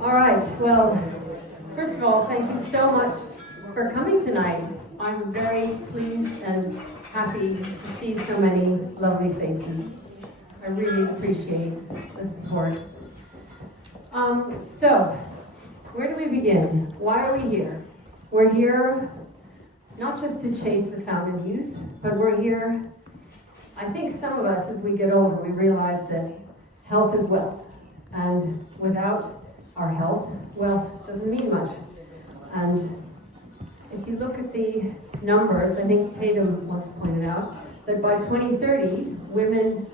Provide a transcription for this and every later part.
All right, well, first of all, thank you so much for coming tonight. I'm very pleased and happy to see so many lovely faces. I really appreciate the support. So, where do we begin? Why are we here? We're here not just to chase the fountain of youth, but we're here, I think some of us, as we get older, we realize that health is wealth. And without our health, wealth doesn't mean much. And if you look at the numbers, I think Tatum once pointed out that by 2030, women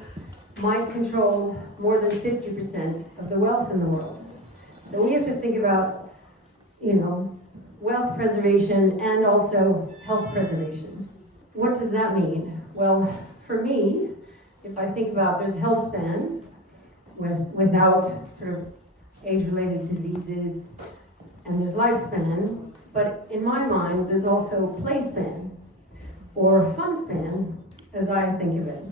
might control more than 50% of the wealth in the world. So we have to think about, wealth preservation and also health preservation. What does that mean? Well, for me, if I think about there's health span without sort of age-related diseases, and there's lifespan, but in my mind, there's also play span, or fun span, as I think of it.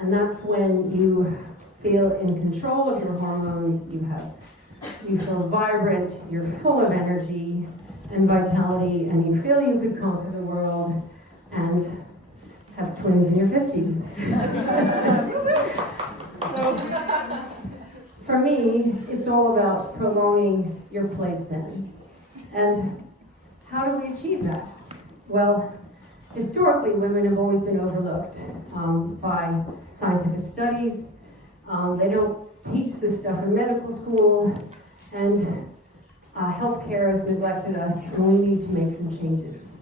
And that's when you feel in control of your hormones, you feel vibrant, you're full of energy and vitality, and you feel you could conquer the world and have twins in your 50s. For me, it's all about prolonging your play span. And how do we achieve that? Well, historically, women have always been overlooked by scientific studies. They don't teach this stuff in medical school, and healthcare has neglected us, and we need to make some changes.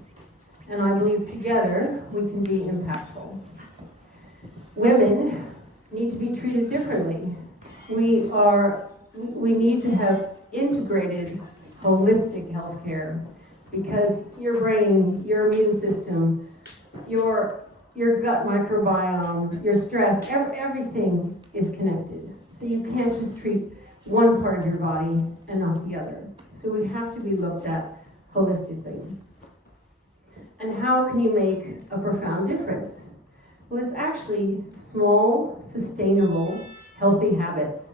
And I believe together we can be impactful. Women need to be treated differently. We need to have integrated, holistic healthcare, because your brain, your immune system, your gut microbiome, your stress, everything is connected. So you can't just treat one part of your body and not the other. So we have to be looked at holistically. And how can you make a profound difference? Well, it's actually small, sustainable, healthy habits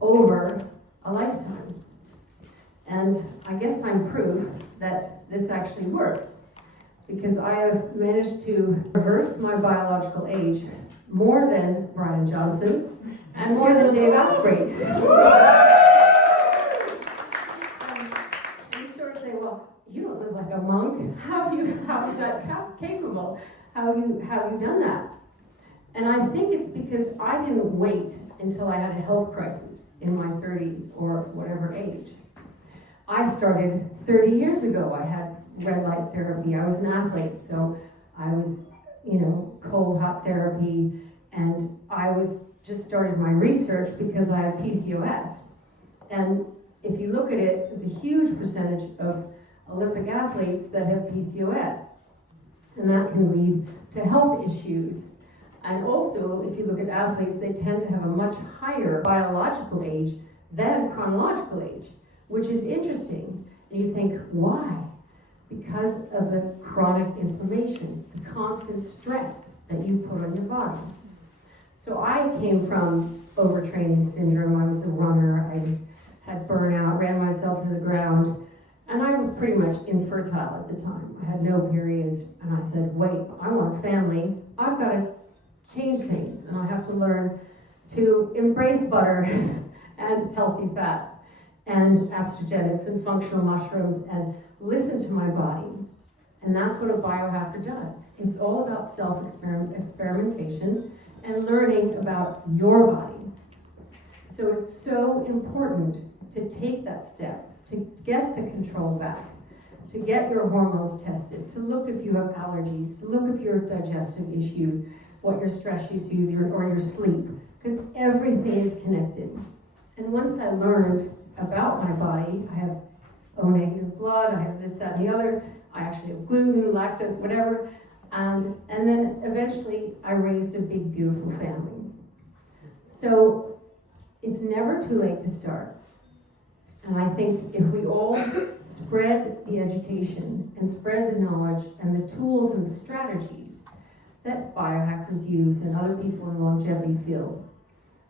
over a lifetime. And I guess I'm proof that this actually works, because I have managed to reverse my biological age more than Brian Johnson and more than Dave Asprey. And you sort of say, well, you don't live like a monk. How is that capable? How have you done that? And I think it's because I didn't wait until I had a health crisis in my 30s or whatever age. I started 30 years ago. I had red light therapy. I was an athlete, so I was, cold hot therapy, and I just started my research because I had PCOS. And if you look at it, there's a huge percentage of Olympic athletes that have PCOS, and that can lead to health issues. And also, if you look at athletes, they tend to have a much higher biological age than chronological age, which is interesting. And you think, why? Because of the chronic inflammation, the constant stress that you put on your body. So I came from overtraining syndrome. I was a runner. I had burnout, ran myself to the ground, and I was pretty much infertile at the time. I had no periods, and I said, wait, I want a family. I've got to change things, and I have to learn to embrace butter and healthy fats and adaptogenics and functional mushrooms and listen to my body. And that's what a biohacker does. It's all about self-experimentation and learning about your body. So it's so important to take that step, to get the control back, to get your hormones tested, to look if you have allergies, to look if you have digestive issues, what your stress issues or your sleep, because everything is connected. And once I learned about my body, I have O negative blood, I have this, that, and the other, I actually have gluten, lactose, whatever, and then eventually I raised a big, beautiful family. So it's never too late to start. And I think if we all spread the education and spread the knowledge and the tools and the strategies that biohackers use and other people in the longevity field,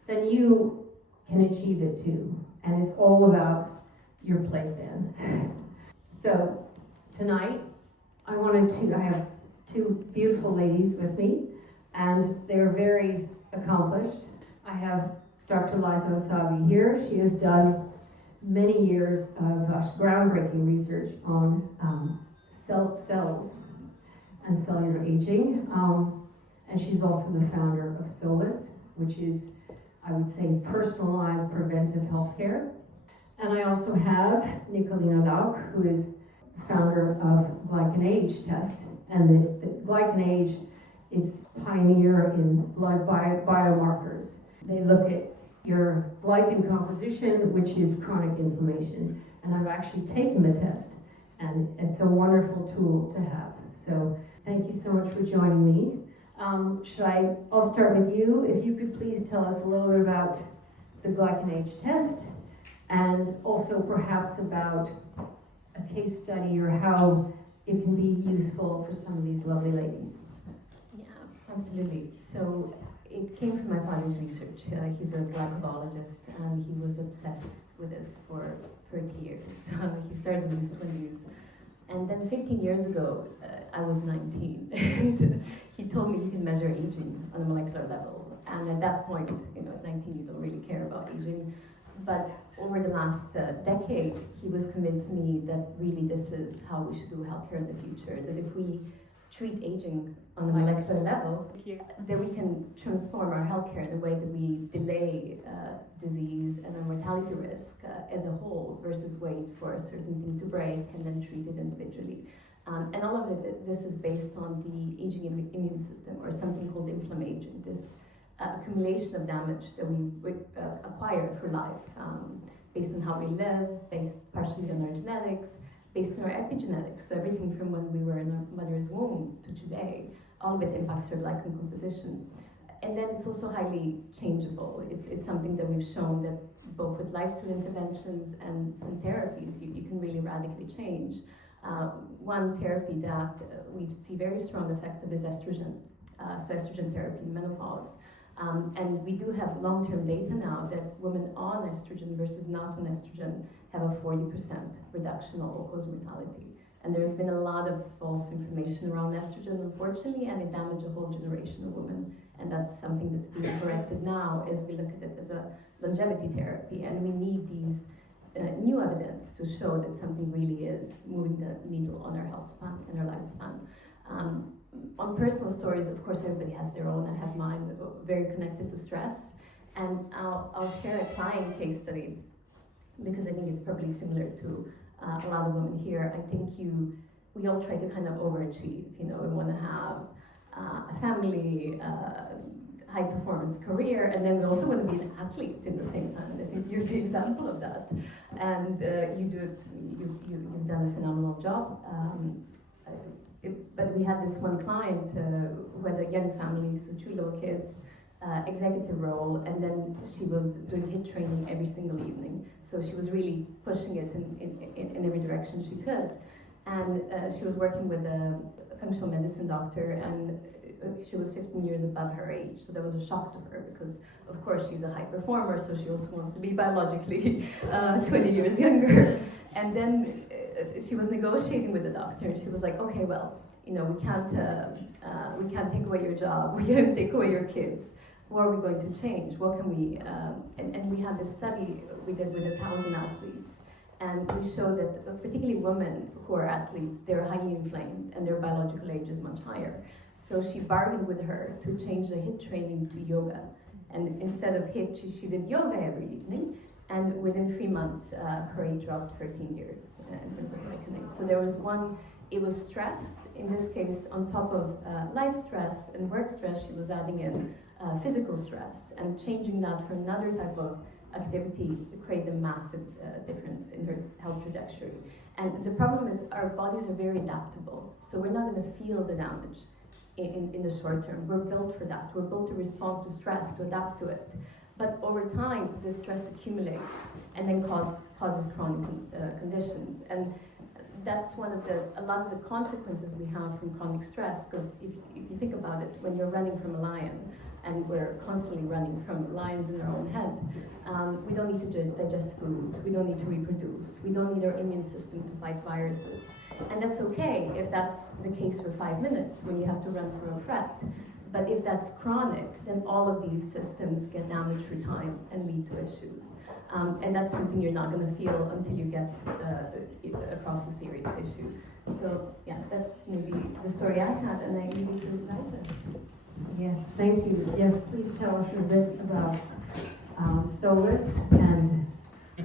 then you can achieve it too. And it's all about your place then. So tonight, I have two beautiful ladies with me, and they're very accomplished. I have Dr. Liza Osagie here. She has done many years of groundbreaking research on cells and cellular aging. And she's also the founder of SOLAS, which is, I would say, personalized preventive healthcare. And I also have Nicolina Lauk, who is the founder of GlycanAge test. And the GlycanAge, it's pioneer in blood biomarkers. They look at your glycan composition, which is chronic inflammation. And I've actually taken the test, and it's a wonderful tool to have. So thank you so much for joining me. I'll start with you. If you could please tell us a little bit about the GlycanAge test, and also perhaps about a case study or how it can be useful for some of these lovely ladies. Yeah, absolutely. So it came from my father's research. He's a glycobiologist, and he was obsessed with this for 30 years. He started in his 20s. And then 15 years ago, I was 19, and he told me he can measure aging on a molecular level. And at that point, at 19, you don't really care about aging. But over the last decade, he was convincing me that really this is how we should do healthcare in the future. That if we treat aging on a molecular level, then we can transform our healthcare in a way that we delay disease and our mortality risk as a whole, versus wait for a certain thing to break and then treat it individually. And all of it, this is based on the aging immune system, or something called inflammation, this accumulation of damage that we acquire for life, based on how we live, based partially on our genetics, based on our epigenetics. So everything from when we were in our mother's womb to today, all of it impacts our glycan composition. And then it's also highly changeable. It's something that we've shown that both with lifestyle interventions and some therapies, you can really radically change. One therapy that we see very strong effect of is estrogen. So estrogen therapy in menopause. And we do have long-term data now that women on estrogen versus not on estrogen have a 40% reduction of all-cause mortality. And there's been a lot of false information around estrogen, unfortunately, and it damaged a whole generation of women. And that's something that's being corrected now as we look at it as a longevity therapy. And we need these new evidence to show that something really is moving the needle on our health span and our lifespan. On personal stories, of course, everybody has their own. I have mine, very connected to stress. And I'll share a client case study, because I think it's probably similar to a lot of women here. I think we all try to kind of overachieve. We want to have a family, high performance career, and then we also want to be an athlete in the same time. And I think you're the example of that. And you've done a phenomenal job. But we had this one client who had a young family, so 2 little kids, executive role, and then she was doing HIIT training every single evening. So she was really pushing it in every direction she could. And she was working with a functional medicine doctor, and she was 15 years above her age. So that was a shock to her, because of course she's a high performer, so she also wants to be biologically 20 years younger. And then she was negotiating with the doctor, and she was like, okay, well, we can't take away your job, we can't take away your kids. What are we going to change? What can we, and we had this study we did with 1,000 athletes, and we showed that particularly women who are athletes, they're highly inflamed and their biological age is much higher. So she bargained with her to change the HIIT training to yoga. And instead of HIIT, she did yoga every evening. And within 3 months, her age dropped 13 years in terms of glycan. So there was it was stress, in this case, on top of life stress and work stress, she was adding in physical stress, and changing that for another type of activity created a massive difference in her health trajectory. And the problem is our bodies are very adaptable, so we're not going to feel the damage in the short term. We're built for that. We're built to respond to stress, to adapt to it. But over time, the stress accumulates and then causes chronic conditions. And that's a lot of the consequences we have from chronic stress, because if you think about it, when you're running from a lion and we're constantly running from lines in our own head. We don't need to digest food, we don't need to reproduce, we don't need our immune system to fight viruses. And that's okay if that's the case for 5 minutes when you have to run from a threat. But if that's chronic, then all of these systems get damaged through time and lead to issues. And that's something you're not going to feel until you get across a serious issue. So yeah, that's maybe the story I had, and I leave it to Liza. Yes, thank you. Yes, please tell us a bit about Solus and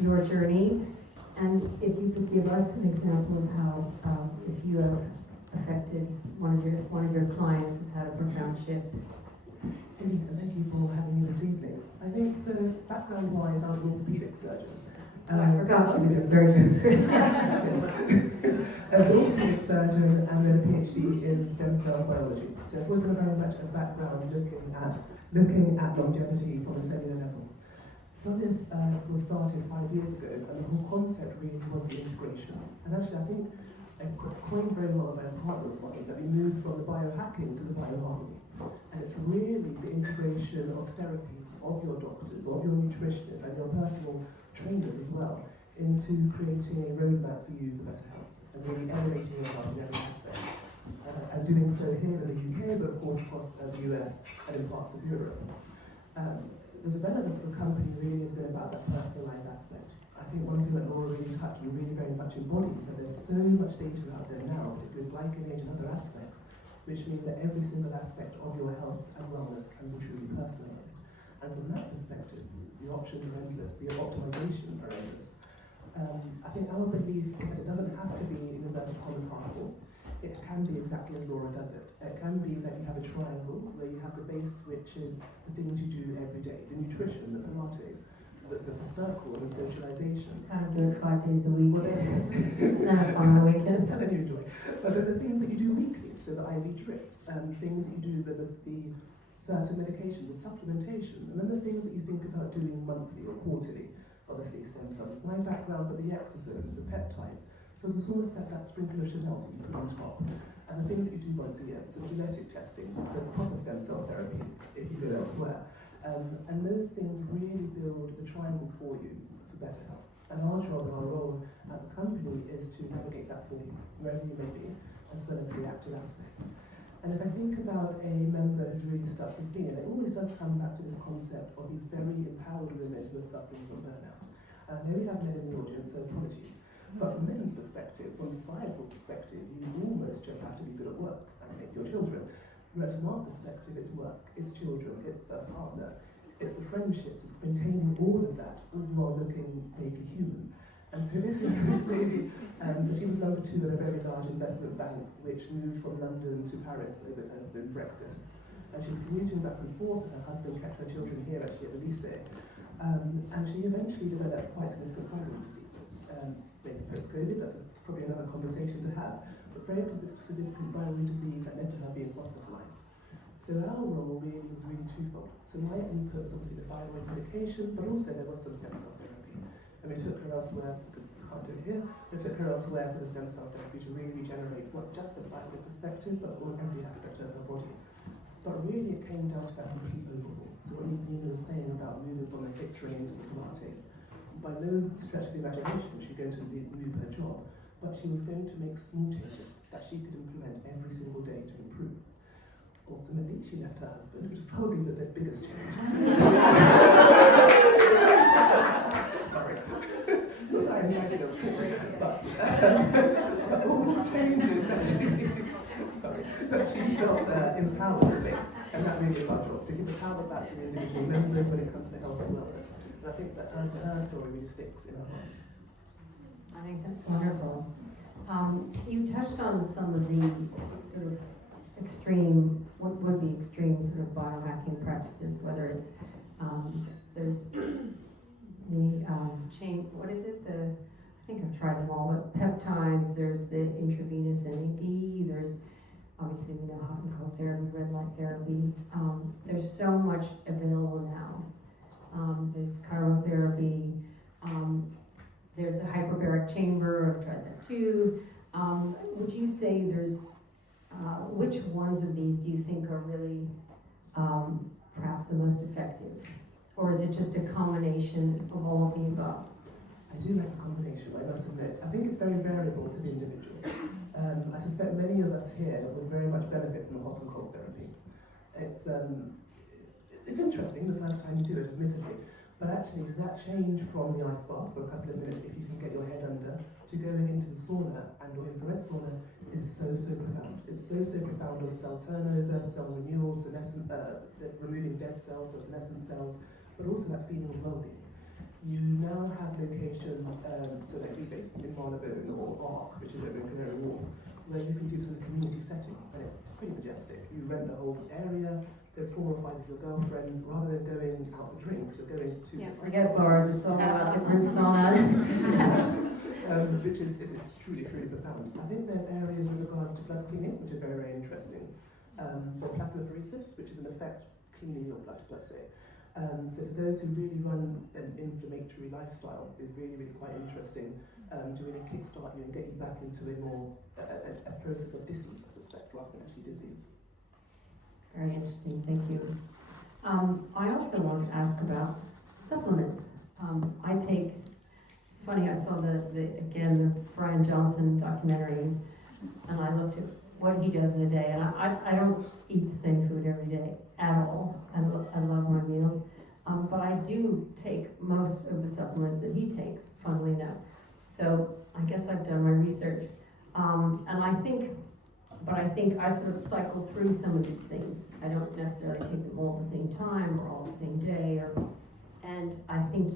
your journey, and if you could give us an example of how, if you have affected one of your clients has had a profound shift. And thank you for having me this evening. I think so. Background-wise, I was an orthopedic surgeon. I forgot she was a surgeon. As an orthopedic surgeon and then a PhD in stem cell biology. So it's always been very much a background looking at longevity from a cellular level. So this was started 5 years ago, and the whole concept really was the integration. And actually, I think it's coined very well by a partner of mine that we moved from the biohacking to the bioharmony. And it's really the integration of therapies of your doctors, of your nutritionists, and your personal trainers as well, into creating a roadmap for you for better health, and really elevating your health in every aspect. And doing so here in the UK, but of course across the US and in parts of Europe. The development of the company really has been about that personalised aspect. I think one thing that Laura really touched on really very much embodies that there's so much data out there now, particularly with glycogen and other aspects, which means that every single aspect of your health and wellness can be truly personalised. And from that perspective, the options are endless, the optimization are endless. I think our belief is that it doesn't have to be in inverted commas hardcore. It can be exactly as Laura does it. It can be that you have a triangle where you have the base, which is the things you do every day, the nutrition, the Pilates, the circle, the socialization. Kind of do it 5 days a week. And then have fun on the weekends. So then you enjoy. But the things that you do weekly, so the IV drips, things that you do with the certain medications with supplementation, and then the things that you think about doing monthly or quarterly, obviously stem cells. It's my background, but the exosomes, the peptides. So there's almost that sprinkle of Chanel that you put on top. And the things that you do once a year, so genetic testing, the proper stem cell therapy, if you go elsewhere. And those things really build the triangle for you for better health. And our job and our role at the company is to navigate that for you, wherever you may be, as well as the reactive aspect. And if I think about a member who's really stuck with me, and it always does come back to this concept of these very empowered women who are suffering from burnout. And I know we have men in the audience, so apologies. But from men's perspective, from a societal perspective, you almost just have to be good at work and make your children. Whereas from our perspective, it's work, it's children, it's the partner, it's the friendships, it's maintaining all of that, all while looking maybe human. And so this lady, so she was number 2 at a very large investment bank, which moved from London to Paris over Brexit. And she was commuting back and forth, and her husband kept her children here actually at the lycée. And she eventually developed quite significant thyroid disease. Maybe post-COVID, that's probably another conversation to have, but very significant thyroid disease that led to her being hospitalised. So our role really was really twofold. So my input was obviously the thyroid medication, but also there was some stem cell therapy. And we took her elsewhere, because we can't do it here, we took her elsewhere for the stem cell therapy to really regenerate not just the thyroid perspective, but all every aspect of her body. But really it came down to that complete overhaul. So what Nina was saying about moving from a hip train to the Pilates, by no stretch of the imagination was she going to move her job, but she was going to make small changes that she could implement every single day to improve. Ultimately, she left her husband, which is probably the biggest change. Sorry. Not that exciting, of course, but all the changes that she felt empowered to make. And that really is our job, to give the power back to the individual members when it comes to health and wellness. And I think that her story really sticks in her mind. I think that's wonderful. You touched on some of the sort of extreme, what would be extreme sort of biohacking practices, whether it's, there's the chain, what is it? I think I've tried them all, but peptides, there's the intravenous NAD, there's obviously we know hot and cold therapy, red light therapy. There's so much available now. There's cryotherapy, there's a hyperbaric chamber, I've tried that too. Would you say there's, which ones of these do you think are really perhaps the most effective? Or is it just a combination of all of the above? I do like a combination, I must admit. I think it's very variable to the individual. I suspect many of us here would very much benefit from the hot and cold therapy. It's interesting the first time you do it, admittedly, but actually that change from the ice bath for a couple of minutes, if you can get your head under, to going into the sauna and or infrared sauna is so profound. It's so profound on cell turnover, cell renewal, removing dead cells, so senescent cells, but also that feeling of well-being. You now have locations, so like we based in Marylebone or Arc, which is over in Canary Wharf, where you can do this in a community setting, and it's pretty majestic. You rent the whole area, there's 4 or 5 of your girlfriends, rather than going out for drinks, you're going to... Yeah, forget bars, it's all about the group sauna. Which is truly profound. I think there's areas with regards to blood cleaning, which are very interesting. So plasmapheresis, which is in effect cleaning your blood per se. So for those who really run an inflammatory lifestyle, is really quite interesting to really kickstart you and get you back into a process of disease, I suspect, rather than actually disease. Very interesting, thank you. I also want to ask about supplements. I take, it's funny, I saw the Brian Johnson documentary, and I looked at what he does in a day, and I don't eat the same food every day at all. I love my meals, but I do take most of the supplements that he takes, funnily enough. So I guess I've done my research, and I think I sort of cycle through some of these things. I don't necessarily take them all at the same time or all the same day, and I think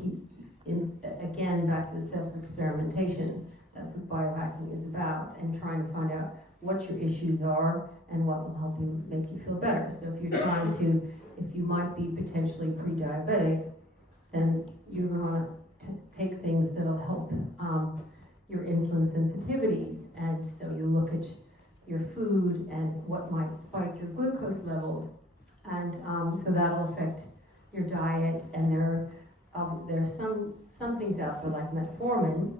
again, back to the self-experimentation, that's what biohacking is about, and trying to find out what your issues are and what will help you make you feel better. So if you're if you might be potentially pre-diabetic, then you're going to take things that'll help your insulin sensitivities, and so you look at your food and what might spike your glucose levels, and so that'll affect your diet. And there are some things out there like metformin,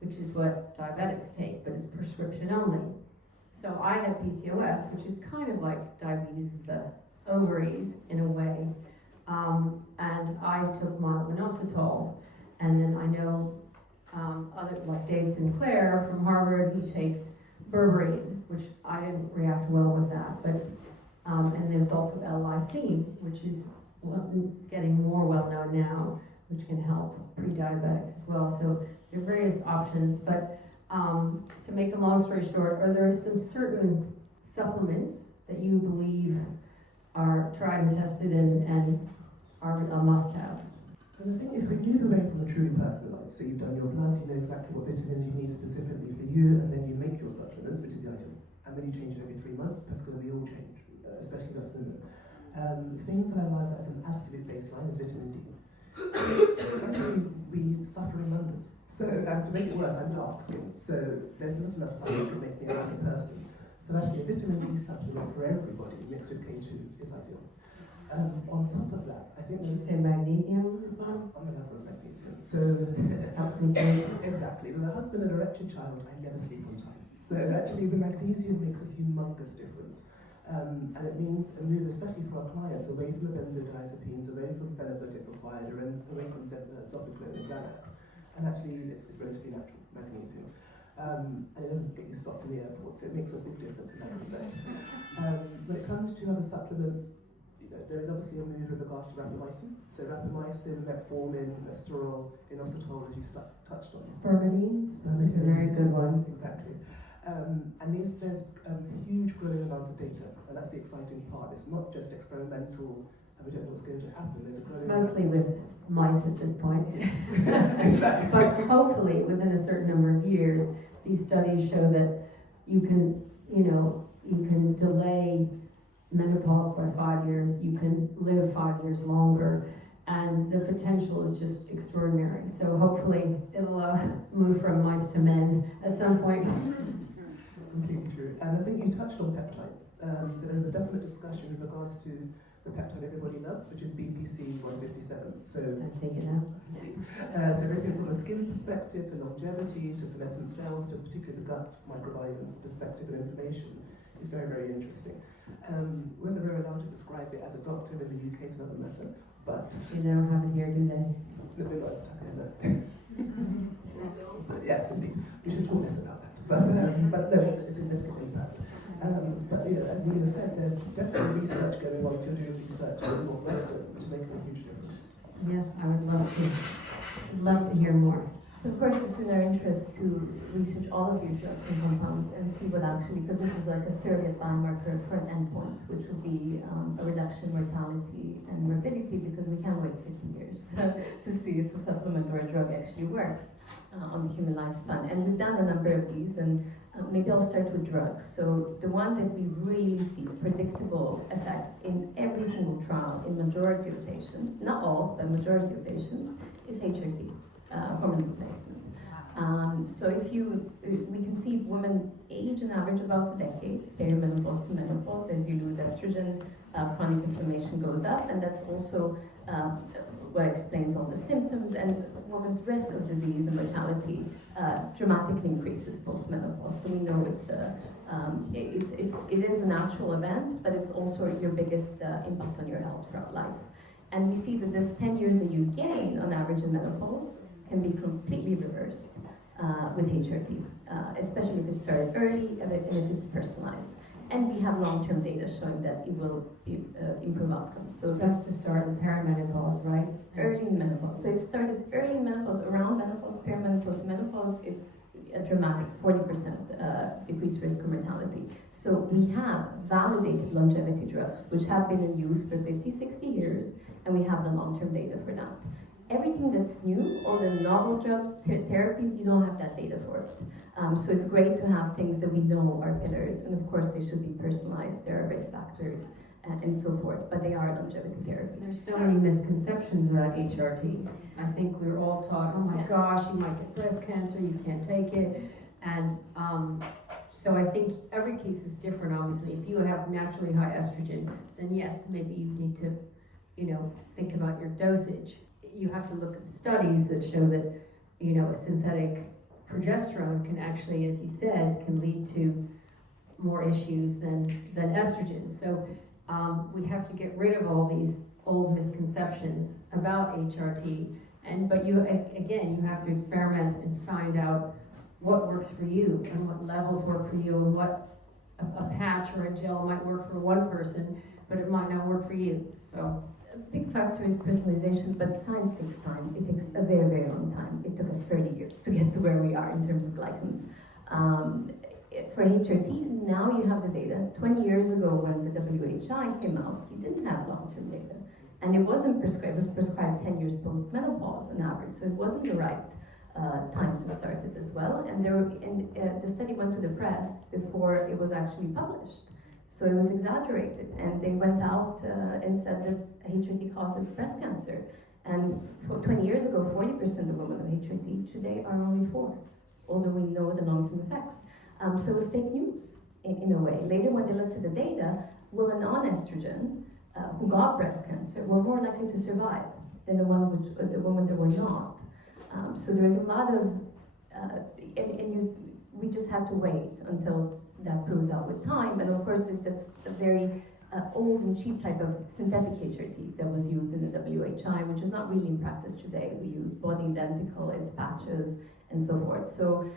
which is what diabetics take, but it's prescription only. So I had PCOS, which is kind of like diabetes of the ovaries in a way, and I took monoinositol, and then I know other like Dave Sinclair from Harvard, he takes berberine, which I didn't react well with that, but and there's also L-lysine, which is getting more well known now, which can help pre-diabetics as well. So there are various options, but to make a long story short, are there some certain supplements that you believe are tried and tested and are a must-have? And I think if we move away from the truly personalised, so you've done your blood, you know exactly what vitamins you need specifically for you, and then you make your supplements, which is the ideal, and then you change it every 3 months, because we all change, especially us women. Things that I love as an absolute baseline is vitamin D. We suffer in London, so to make it worse, I'm dark skinned, so there's not enough sun to make me a lucky person. So actually a vitamin D supplement for everybody mixed with K2 is ideal. On top of that, I think there's... Say magnesium as well? I'm a lover of magnesium, so... Helps me sleep. Exactly. With a husband and a wretched child, I never sleep on time. So actually the magnesium makes a humongous difference. And it means a move, especially for our clients, away from the benzodiazepines, away from phenobut if required, or away from Zopiclone and Xanax. And actually it's relatively natural, magnesium. And it doesn't get you stopped in the airport, so it makes a big difference in that respect. When it comes to other supplements, there is obviously a move with regards to rapamycin. So rapamycin, metformin, esterol, inositol, as you touched on. Spermidine is a very good one. Exactly. And there's a huge growing amount of data, and that's the exciting part. It's not just experimental, and we don't know what's going to happen. There's a growing It's mostly with mice at this point. Yes. Exactly. But hopefully, within a certain number of years, these studies show that you can delay menopause by 5 years, you can live 5 years longer, and the potential is just extraordinary. So hopefully it'll move from mice to men at some point. Completely true. And I think you touched on peptides. So there's a definite discussion in regards to the peptide everybody loves, which is BPC 157. So I take it now. so everything from a skin perspective to longevity to senescent cells to particularly the gut microbiome's perspective and inflammation is very, very interesting. Whether we're allowed to prescribe it as a doctor. In the UK, it's another matter. But Actually, they don't have it here, do they? they won't. Yes, indeed. We should talk less about that. But no, it's a significant impact. But as Nina said, there's definitely research going on. So you're doing research in Northwestern, which is making a huge difference. Yes, I would love to hear more. So of course it's in our interest to research all of these drugs and compounds and see what actually, because this is like a surrogate biomarker for an endpoint, which would be a reduction in mortality and morbidity, because we can't wait 50 years to see if a supplement or a drug actually works on the human lifespan. And we've done a number of these, and maybe I'll start with drugs. So the one that we really see predictable effects in every single trial in majority of patients, not all, but majority of patients, is HRT. Hormone replacement. So we can see women age on average about a decade, perimenopause to menopause. As you lose estrogen, chronic inflammation goes up, and that's also what explains all the symptoms. And women's risk of disease and mortality dramatically increases post-menopause. So we know it is a natural event, but it's also your biggest impact on your health throughout life. And we see that this 10 years that you gain on average in menopause can be completely reversed with HRT, especially if it started early and if it's personalized. And we have long-term data showing that it will improve outcomes. So that's to start in perimenopause, right? Early in menopause. So if started early in menopause, around menopause, perimenopause, menopause, it's a dramatic 40% decreased risk of mortality. So we have validated longevity drugs, which have been in use for 50, 60 years, and we have the long-term data for that. Everything that's new, all the novel drugs, therapies, you don't have that data for it. So it's great to have things that we know are pillars, and of course they should be personalized, there are risk factors, and so forth, but they are longevity therapy. There's so many misconceptions about HRT. I think we were all taught, oh my gosh, you might get breast cancer, you can't take it. And so I think every case is different, obviously. If you have naturally high estrogen, then yes, maybe you need to, think about your dosage. You have to look at the studies that show that, a synthetic progesterone can actually, as you said, can lead to more issues than estrogen. So we have to get rid of all these old misconceptions about HRT. But you have to experiment and find out what works for you and what levels work for you, and what a patch or a gel might work for one person, but it might not work for you. So. A big factor is personalization, but science takes time. It takes a very, very long time. It took us 30 years to get to where we are in terms of glycans. For HRT, now you have the data. 20 years ago when the WHI came out, you didn't have long-term data. And it wasn't prescribed, it was prescribed 10 years post-menopause on average, so it wasn't the right time to start it as well. And the study went to the press before it was actually published. So it was exaggerated, and they went out and said that HRT causes breast cancer. And 20 years ago, 40% of women with HRT, today are only 4%, although we know the long-term effects. So it was fake news in a way. Later, when they looked at the data, women on estrogen who got breast cancer were more likely to survive than the women that were not. So there's a lot of, we just had to wait until that proves out with time. And of course, that's a very old and cheap type of synthetic HRT that was used in the WHI, which is not really in practice today. We use body identical, it's patches, and so forth. So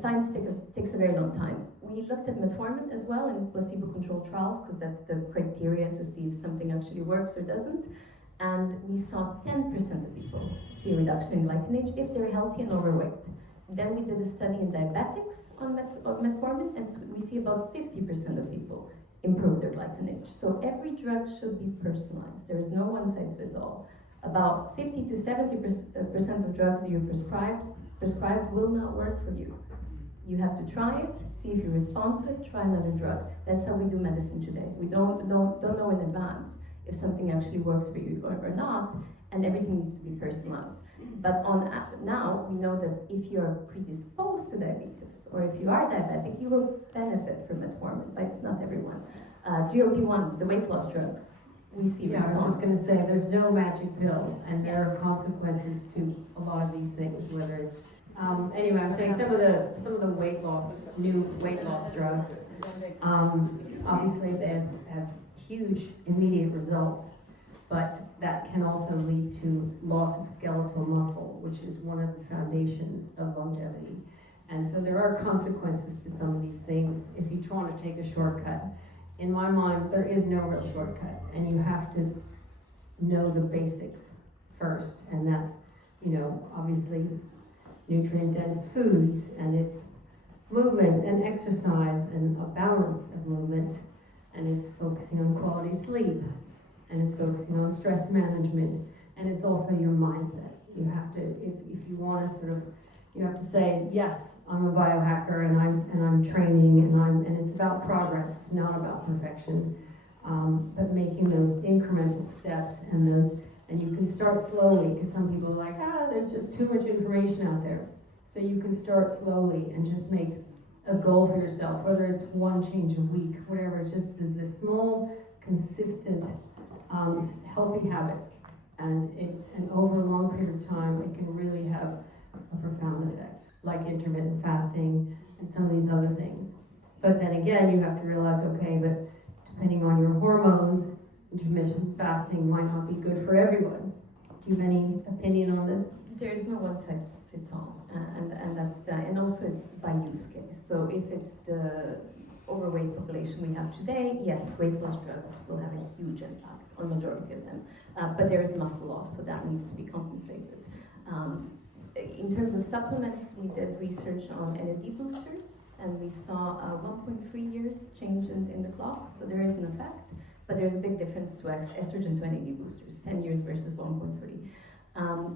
science takes a very long time. We looked at metformin as well in placebo-controlled trials, because that's the criteria to see if something actually works or doesn't. And we saw 10% of people see a reduction in glycan age if they're healthy and overweight. Then we did a study in diabetics on metformin, and we see about 50% of people improve their glycan age. So every drug should be personalized. There is no one size fits all. About 50 to 70% of drugs that you're prescribed will not work for you. You have to try it, see if you respond to it, try another drug. That's how we do medicine today. We don't know in advance if something actually works for you or not, and everything needs to be personalized. But now we know that if you're predisposed to diabetes, or if you are diabetic, you will benefit from metformin, but it's not everyone. GLP-1s, the weight loss drugs, we see response. I was just going to say, there's no magic pill, and there are consequences to a lot of these things, whether it's anyway, I'm saying some of the new weight loss drugs, obviously they have huge immediate results, but that can also lead to loss of skeletal muscle, which is one of the foundations of longevity. And so there are consequences to some of these things if you try to take a shortcut. In my mind, there is no real shortcut, and you have to know the basics first, and that's, obviously nutrient-dense foods, and it's movement and exercise and a balance of movement, and it's focusing on quality sleep, and it's focusing on stress management, and it's also your mindset. You have to, if you want to you have to say, yes, I'm a biohacker, and I'm training, and it's about progress. It's not about perfection, but making those incremental steps and you can start slowly, because some people are like, there's just too much information out there. So you can start slowly and just make a goal for yourself, whether it's one change a week, whatever. It's just the small, consistent, healthy habits, and over a long period of time, it can really have a profound effect, like intermittent fasting and some of these other things. But then again, you have to realize, okay, but depending on your hormones, intermittent fasting might not be good for everyone. Do you have any opinion on this? There's no one size fits all, and that's and also it's by use case. So if it's the overweight population we have today, yes, weight loss drugs will have a huge impact on majority of them. But there is muscle loss, so that needs to be compensated. In terms of supplements, we did research on energy boosters, and we saw a 1.3 years change in the clock, so there is an effect, but there's a big difference to estrogen to NAD boosters, 10 years versus 1.3.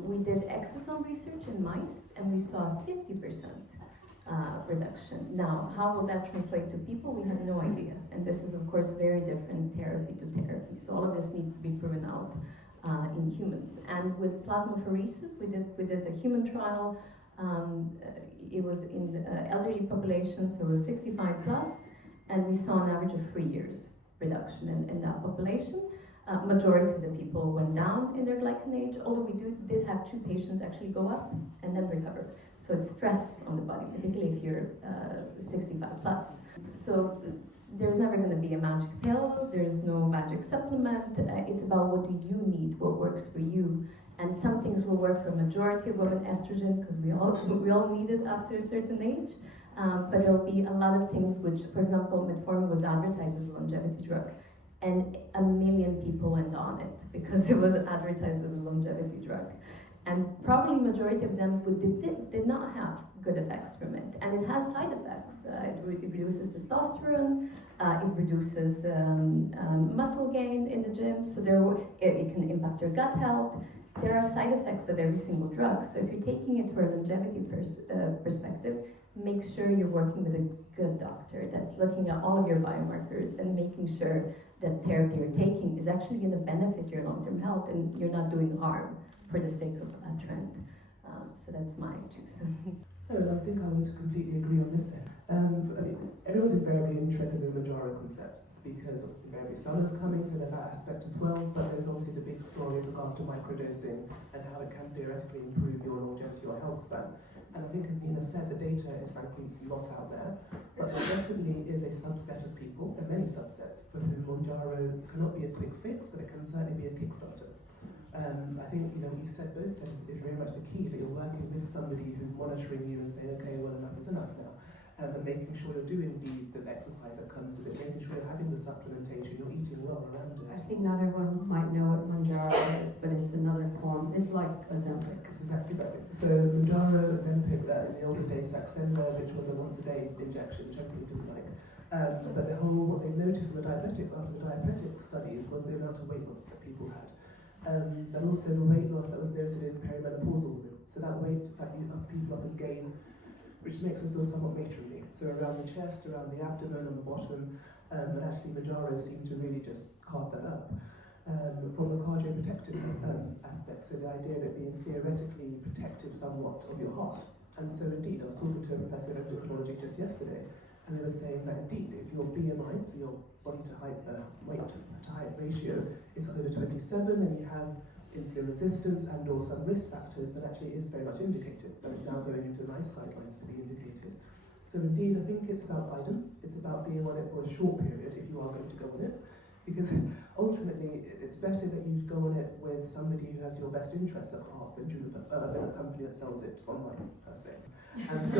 We did exosome research in mice, and we saw a 50% reduction. Now, how will that translate to people? We have no idea, and this is, of course, very different therapy to therapy, so all of this needs to be proven out in humans. And with plasmapheresis, we did a human trial. It was in the elderly population, so it was 65 plus, and we saw an average of 3 years reduction in that population. Majority of the people went down in their glycanage, although we did have 2 patients actually go up and then recover. So it's stress on the body, particularly if you're 65 plus. So there's never going to be a magic pill, there's no magic supplement. It's about what do you need, what works for you. And some things will work for a majority of women, estrogen, because we all need it after a certain age. But there'll be a lot of things which, for example, metformin was advertised as a longevity drug, and 1 million people went on it because it was advertised as a longevity drug. And probably majority of them did not have good effects from it. And it has side effects. It reduces testosterone, it reduces muscle gain in the gym, so it can impact your gut health. There are side effects of every single drug. So if you're taking it for a longevity perspective, make sure you're working with a good doctor that's looking at all of your biomarkers and making sure that therapy you're taking is actually going to benefit your long-term health and you're not doing harm for the sake of a trend. So that's my choice. I think I would completely agree on this end. Everyone's invariably interested in the Manjaro concepts because invariably summer's coming, so there's that aspect as well, but there's obviously the big story with regards to microdosing and how it can theoretically improve your longevity or health span. And I think, as Nina said, the data is frankly not out there, but there definitely is a subset of people, and many subsets, for whom Manjaro cannot be a quick fix, but it can certainly be a Kickstarter. I think, what you said both says is very much the key, that you're working with somebody who's monitoring you and saying, okay, well, enough is enough now. And making sure you're doing the exercise that comes with it, making sure you're having the supplementation, you're eating well around it. I think not everyone might know what Manjaro is, but it's another form. It's like Ozempic. Exactly. So Manjaro, Ozempic, in the olden days, Saxenda, which was a once-a-day injection, which I really didn't like. But what they noticed after the diabetic studies was the amount of weight loss that people had. And also the weight loss that was noted in perimenopausal women. So that weight that people up and gain, which makes them feel somewhat matronly. So around the chest, around the abdomen, on the bottom, and actually Manjaro seemed to really just carve that up. From the cardioprotective aspect, so the idea of it being theoretically protective somewhat of your heart. And so indeed, I was talking to a professor of endocrinology just yesterday, and they were saying that indeed, if your BMI, so your body to height, weight to height ratio is over 27 and you have insulin resistance and or some risk factors, then actually it is very much indicated. That is now going into NICE guidelines to be indicated. So indeed, I think it's about guidance. It's about being on it for a short period if you are going to go on it. Because ultimately, it's better that you go on it with somebody who has your best interests at heart than a company that sells it online, per se. And so,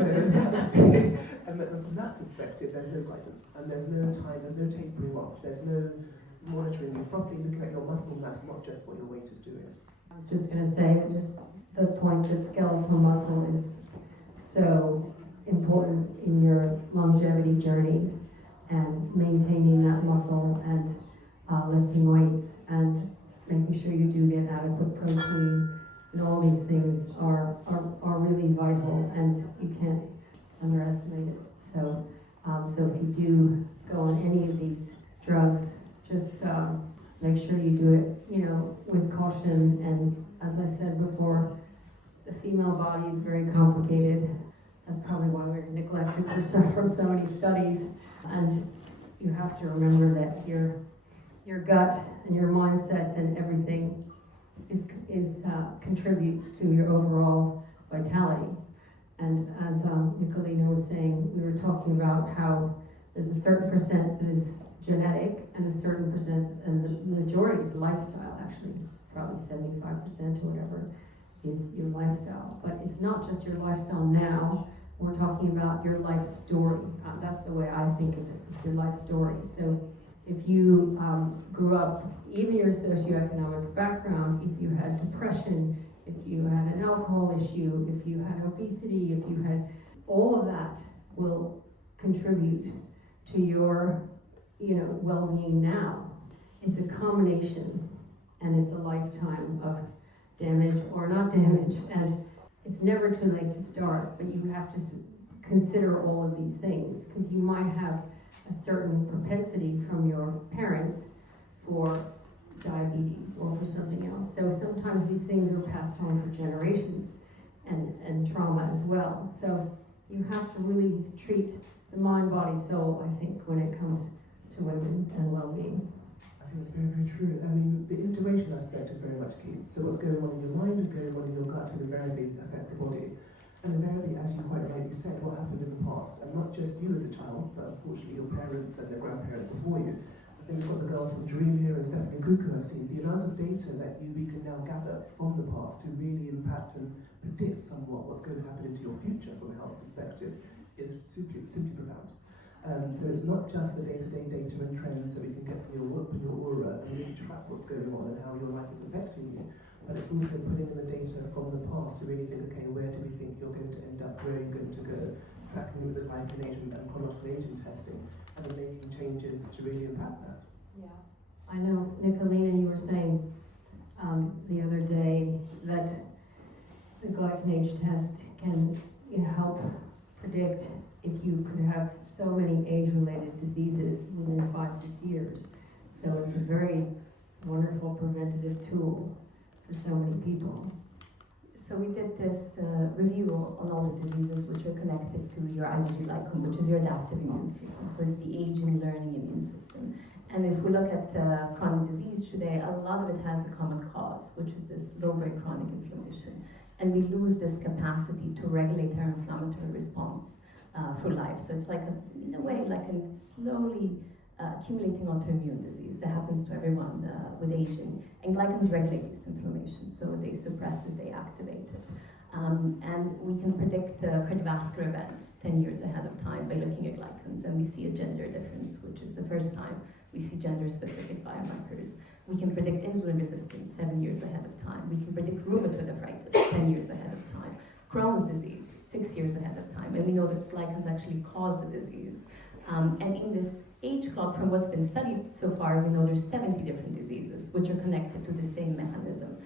and from that perspective, there's no guidance, and there's no time, there's no tapering off, there's no monitoring you properly, looking at your muscle mass, not just what your weight is doing. I was just going to say, just the point that skeletal muscle is so important in your longevity journey and maintaining that muscle and lifting weights and making sure you do get adequate protein and all these things are really vital and you can't underestimate it. So, so if you do go on any of these drugs, just make sure you do it, with caution. And as I said before, the female body is very complicated. That's probably why we're neglected from so many studies. And you have to remember that your gut and your mindset and everything is contributes to your overall vitality. And as Nicolina was saying, we were talking about how there's a certain percent that is genetic and a certain percent, and the majority is lifestyle, actually, probably 75% or whatever is your lifestyle. But it's not just your lifestyle now, we're talking about your life story. That's the way I think of it, it's your life story. So if you grew up, even your socioeconomic background, if you had depression, if you had an alcohol issue, if you had obesity, if you had, all of that will contribute to your well-being now. It's a combination, and it's a lifetime of damage or not damage, and it's never too late to start, but you have to consider all of these things, because you might have a certain propensity from your parents for diabetes or for something else. So sometimes these things are passed on for generations, and trauma as well. So you have to really treat the mind, body, soul, I think, when it comes to women and well-being. I think it's very, very true. I mean, the integration aspect is very much key. So what's going on in your mind and going on in your gut will invariably affect the body. And invariably, as you quite rightly said, what happened in the past, and not just you as a child, but unfortunately your parents and their grandparents before you. I think what the girls from Dream here and Stephanie Kuku have seen, the amount of data that we can now gather from the past to really impact and predict somewhat what's going to happen into your future from a health perspective is simply profound. So it's not just the day-to-day data and trends that we can get from your work and your aura and really track what's going on and how your life is affecting you, but it's also putting in the data from the past to really think, okay, where do we think you're going to end up, where are you going to go, tracking with the glycan agent and chronological aging testing, and then making changes to really impact that. Yeah, I know, Nicolina, you were saying the other day that the glycan age test can help predict if you could have so many age-related diseases within 5-6 years. So it's a very wonderful preventative tool for so many people. So we did this review on all the diseases which are connected to your IgG glycan, which is your adaptive immune system. So it's the aging, learning immune system. And if we look at chronic disease today, a lot of it has a common cause, which is this low-grade chronic inflammation. And we lose this capacity to regulate our inflammatory response through life. So it's like, in a way, like a slowly accumulating autoimmune disease that happens to everyone with aging. And glycans regulate this inflammation, so they suppress it, they activate it. And we can predict cardiovascular events 10 years ahead of time by looking at glycans, and we see a gender difference, which is the first time we see gender-specific biomarkers. We can predict insulin resistance 7 years ahead of time. We can predict rheumatoid arthritis 10 years ahead of time. Crohn's disease 6 years ahead of time, and we know that glycans actually cause the disease. And in this age clock, from what's been studied so far, we know there's 70 different diseases which are connected to the same mechanism,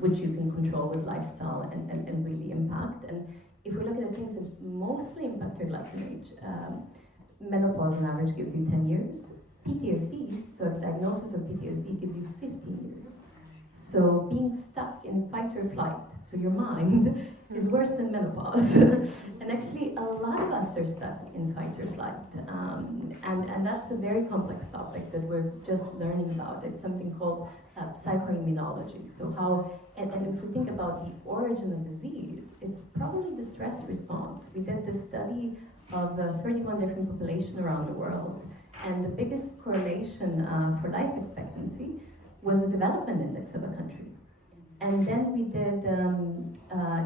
which you can control with lifestyle and really impact. And if we look at the things that mostly impact your glycan age, menopause on average gives you 10 years. PTSD, so a diagnosis of PTSD gives you 15 years. So being stuck in fight or flight, so your mind, is worse than menopause. And actually, a lot of us are stuck in fight or flight. And that's a very complex topic that we're just learning about. It's something called psychoimmunology. So how, and if we think about the origin of disease, it's probably the stress response. We did this study of 31 different populations around the world. And the biggest correlation for life expectancy was the development index of a country. And then we did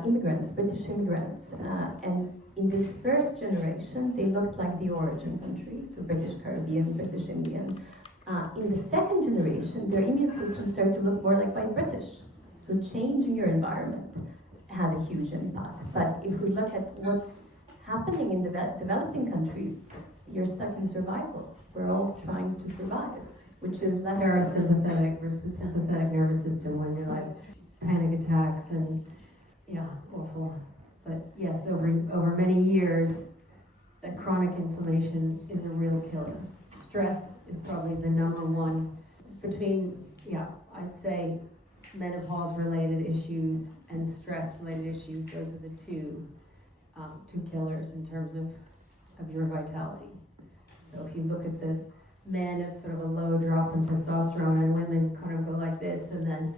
immigrants, British immigrants, and in this first generation, they looked like the origin country, so British Caribbean, British Indian. In the second generation, their immune system started to look more like white British. So changing your environment had a huge impact. But if we look at what's happening in developing countries, you're stuck in survival. We're all trying to survive, which is less parasympathetic versus sympathetic nervous system when you're like panic attacks and yeah, awful. But yes, over many years, that chronic inflammation is a real killer. Stress is probably the number one between, I'd say menopause-related issues and stress-related issues. Those are the two killers in terms of your vitality. So if you look at the men of sort of a low drop in testosterone, and women kind of go like this and then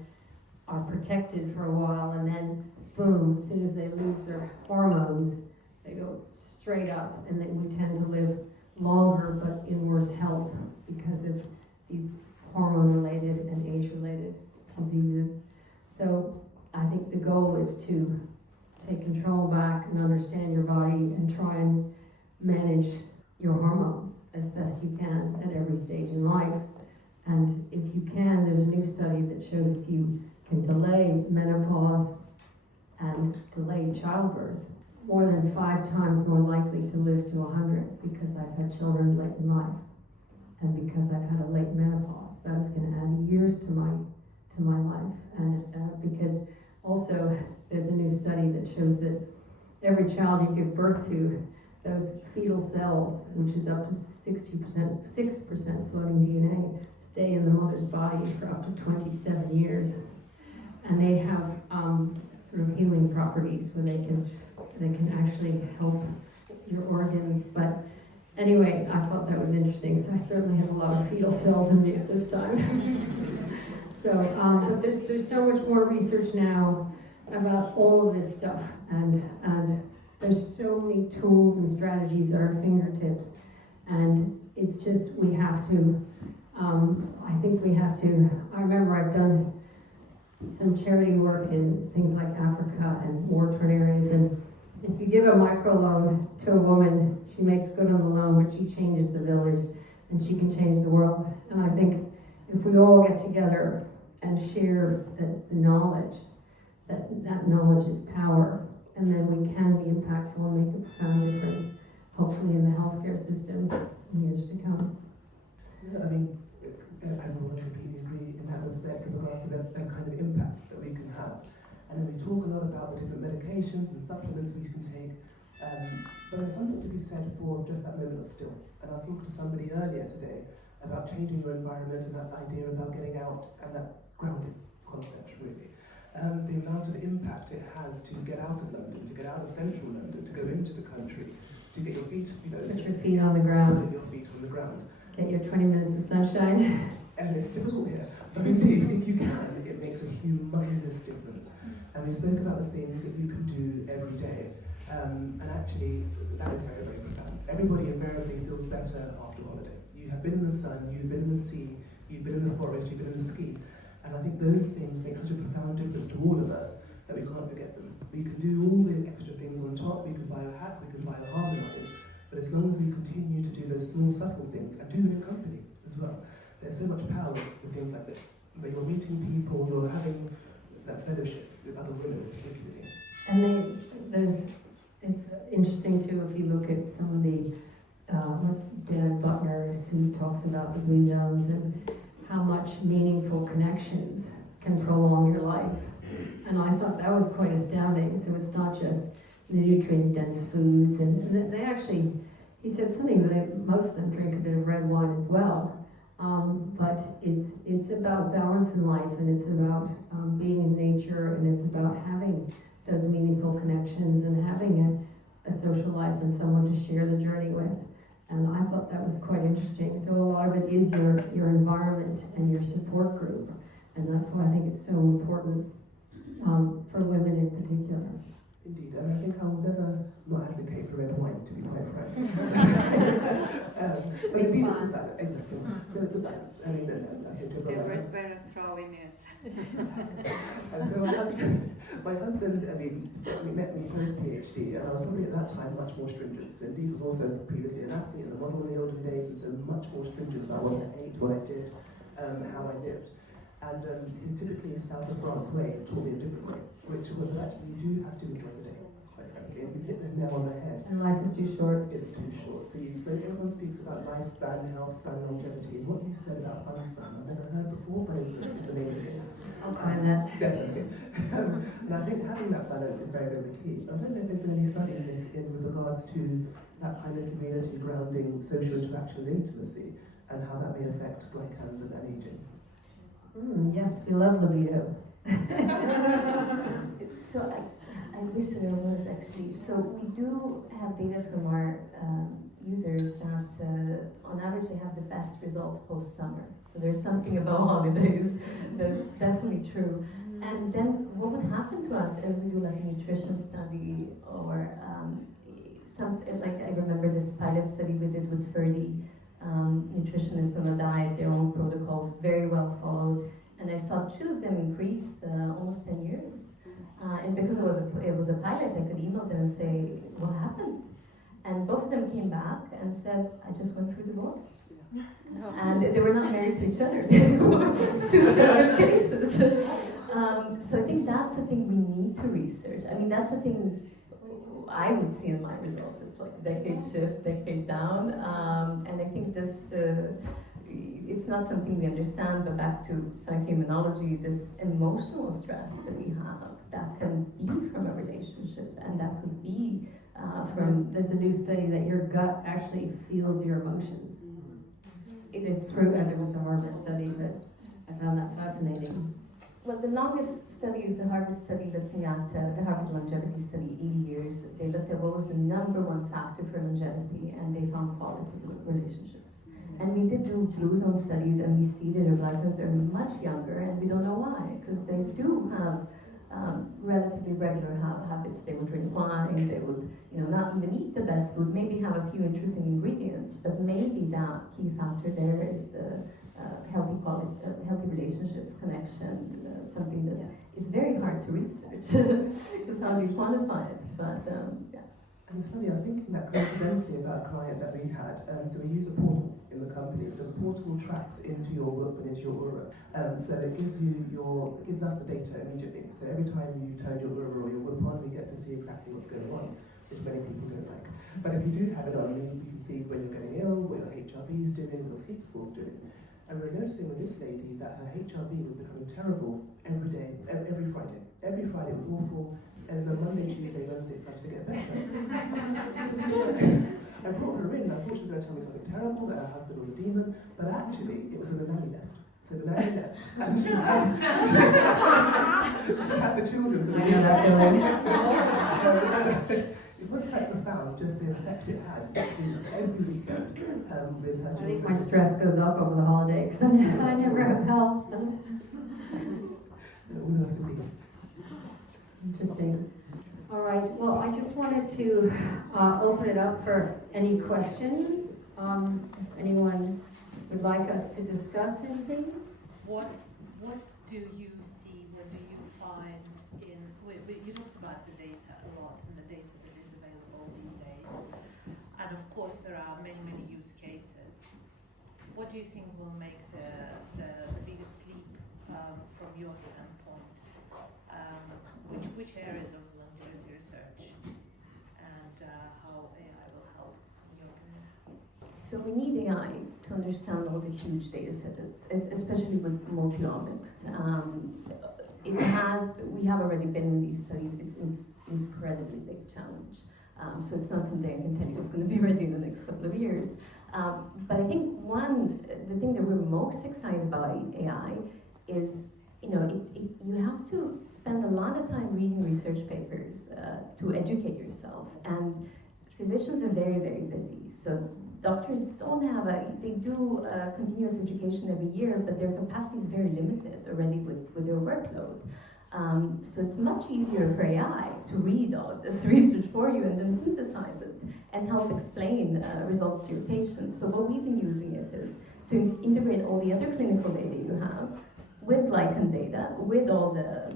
are protected for a while, and then boom, as soon as they lose their hormones, they go straight up, and then we tend to live longer but in worse health because of these hormone-related and age-related diseases. So I think the goal is to take control back and understand your body and try and manage your hormones as best you can at every stage in life. And if you can, there's a new study that shows if you can delay menopause and delay childbirth, more than 5 times more likely to live to 100 because I've had children late in life and because I've had a late menopause. That is going to add years to my life. And because also there's a new study that shows that every child you give birth to, those fetal cells, which is up to 6% floating DNA, stay in the mother's body for up to 27 years. And they have sort of healing properties where they can actually help your organs. But anyway, I thought that was interesting. So I certainly have a lot of fetal cells in me at this time. So, but there's so much more research now about all of this stuff, and there's so many tools and strategies at our fingertips, and it's just we have to. I think we have to. I remember I've done some charity work in things like Africa and war-torn areas, and if you give a microloan to a woman, she makes good on the loan, but she changes the village, and she can change the world. And I think if we all get together and share the knowledge, that knowledge is power, and then we can be impactful and make a profound difference, hopefully in the healthcare system in years to come. Yeah, I mean, I will completely agree in that respect with regards to that kind of impact that we can have. And then we talk a lot about the different medications and supplements we can take, but there's something to be said for just that moment of still. And I was talking to somebody earlier today about changing your environment and that idea about getting out and that grounding concept, really. The amount of impact it has to get out of London, to get out of central London, to go into the country, to get your feet, put your feet on the ground. Put your feet on the ground. Get your 20 minutes of sunshine. And it's difficult here, but indeed, if you can, it makes a humongous difference. And we spoke about the things that you can do every day. And actually, that is very, very profound. Everybody invariably feels better after holiday. You have been in the sun, you've been in the sea, you've been in the forest, you've been in the ski. And I think those things make such a profound difference to all of us that we can't forget them. We can do all the extra things on top, we can biohack, we can bioharmonize, but as long as we continue to do those small, subtle things, and do them in company as well, there's so much power to things like this. When you're meeting people, you're having that fellowship with other women particularly. And it's interesting too if you look at some of the, what's Dan Butler, who talks about the blue zones and how much meaningful connections can prolong your life. And I thought that was quite astounding. So it's not just the nutrient-dense foods, and they actually, he said something that most of them drink a bit of red wine as well. But it's about balance in life, and it's about being in nature, and it's about having those meaningful connections and having a social life and someone to share the journey with. And I thought that was quite interesting. So a lot of it is your environment and your support group, and that's why I think it's so important for women in particular. Indeed, and I think I will never not advocate for red wine, to be quite frank. But indeed, it's a balance. Exactly. So it's a balance. I mean, I think to The resveratrol in it. And so my husband, we met me post PhD, and I was probably at that time much more stringent. So indeed, was also previously an athlete and a model in the olden days, and so much more stringent about what I ate, what I did, how I lived. And his typically South of France way taught me a different way, which was that actually you do have to enjoy the day, quite frankly. And you hit the nail on the head. And life is too short. It's too short. So everyone speaks about lifespan, health span, longevity. What you said about fun span, I've never heard before, but it's the name of the game. I'll find that. Definitely. And I think having that balance is very, very key. I don't know if there's been any studies in with regards to that kind of community grounding, social interaction and intimacy, and how that may affect glycans and aging. Yes, we love libido. So I wish there was actually. So we do have data from our users that on average they have the best results post-summer. So there's something about holidays that's definitely true. And then what would happen to us as we do like a nutrition study or like I remember this pilot study we did with 30 nutritionists on a diet, their own protocol, very well followed. And I saw two of them increase almost 10 years. And because it was a pilot, I could email them and say, what happened? And both of them came back and said, I just went through divorce. And they were not married to each other. They were two separate cases. So I think that's the thing we need to research. I mean, that's the thing I would see in my results. It's like decade shift, decade down. And I think this, it's not something we understand, but back to psychoimmunology, this emotional stress that we have, that can be from a relationship, and that could be there's a new study that your gut actually feels your emotions. It is proven. It was a Harvard study, but I found that fascinating. Well, the longest study is the Harvard study looking at the Harvard longevity study, 80 years. They looked at what was the number one factor for longevity, and they found quality relationships. And we did do blue zone studies, and we see that Americans are much younger, and we don't know why, because they do have relatively regular habits. They would drink wine, they would not even eat the best food, maybe have a few interesting ingredients, but maybe that key factor there is the healthy relationships, connection, something that is very hard to research, because how do you quantify it? But yeah. And it's funny, I was thinking that coincidentally about a client that we had. So we use a portal in the company. So the portal tracks into your work and into your aura. So it gives us the data immediately. So every time you turn your aura or your whip on, we get to see exactly what's going on, which many people don't like. But if you do have it on, you can see when you're getting ill, what your HRV is doing, what your sleep score's doing. And we're noticing with this lady that her HRV was becoming terrible every day, every Friday. Every Friday it was awful. And then Monday, Tuesday, Wednesday it started to get better. I brought her in, I thought she was going to tell me something terrible, that her husband was a demon, but actually it was when the nanny left. So the nanny left, and she had the children. I know that feeling. It was quite profound, just the effect it had every weekend with her children. I think my stress goes up over the holiday, because I never have health. Interesting. All right, well, I just wanted to open it up for any questions. If anyone would like us to discuss anything? What do you see, what do you find in, you talked about the data a lot and the data that is available these days. And of course there are many, many use cases. What do you think will make the biggest leap from your standpoint? Which areas of longevity research and how AI will help in your opinion? So we need AI to understand all the huge data sets, especially with multiomics. We have already been in these studies. It's an incredibly big challenge. So it's not something I can tell you it's going to be ready in the next couple of years. But I think the thing that we're most excited about AI is, you have to spend a lot of time reading research papers to educate yourself. And physicians are very, very busy. So doctors they do continuous education every year, but their capacity is very limited already with their workload. So it's much easier for AI to read all of this research for you and then synthesize it and help explain results to your patients. So what we've been using it is to integrate all the other clinical data you have with glycan data, with all the,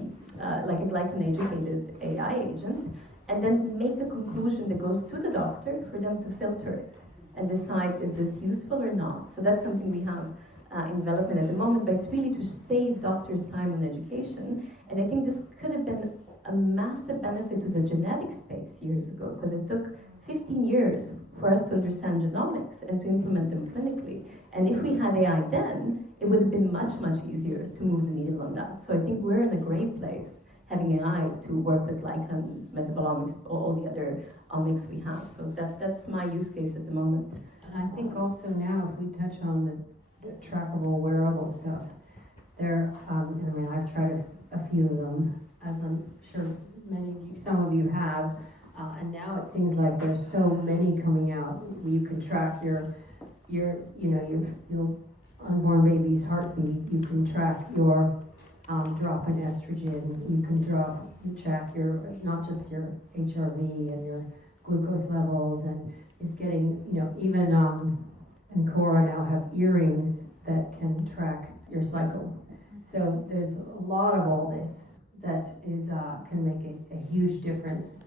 like a glycan-educated AI agent, and then make a conclusion that goes to the doctor for them to filter it and decide, is this useful or not? So that's something we have in development at the moment, but it's really to save doctors time on education. And I think this could have been a massive benefit to the genetic space years ago, because it took 15 years for us to understand genomics and to implement them clinically. And if we had AI then, it would have been much, much easier to move the needle on that. So I think we're in a great place having AI to work with glycans, metabolomics, all the other omics we have. So that's my use case at the moment. And I think also now, if we touch on the trackable wearable stuff, there, I mean, I've tried a few of them, as I'm sure many of you, some of you have, and now it seems like there's so many coming out. You can track your unborn baby's heartbeat. You can track your drop in estrogen. You can track your, not just your HRV and your glucose levels, and it's getting, even Ancora now have earrings that can track your cycle. So there's a lot of all this that is can make a huge difference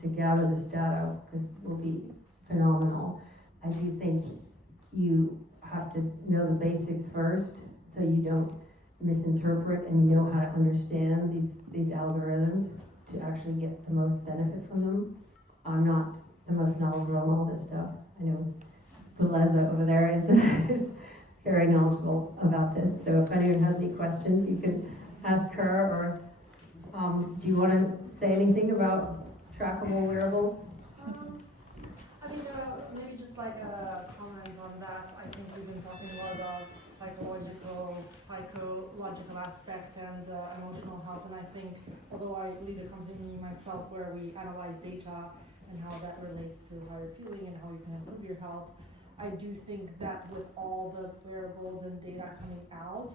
to gather this data, because it will be phenomenal. I do think you have to know the basics first, so you don't misinterpret, and you know how to understand these algorithms to actually get the most benefit from them. I'm not the most knowledgeable on all this stuff. I know Beleza over there is very knowledgeable about this. So if anyone has any questions, you can ask her, or do you want to say anything about trackable wearables? I think maybe just like a comment on that. I think we've been talking a lot about psychological aspect and emotional health, and I think, although I lead a company myself where we analyze data and how that relates to how you're feeling and how you can improve your health, I do think that with all the wearables and data coming out,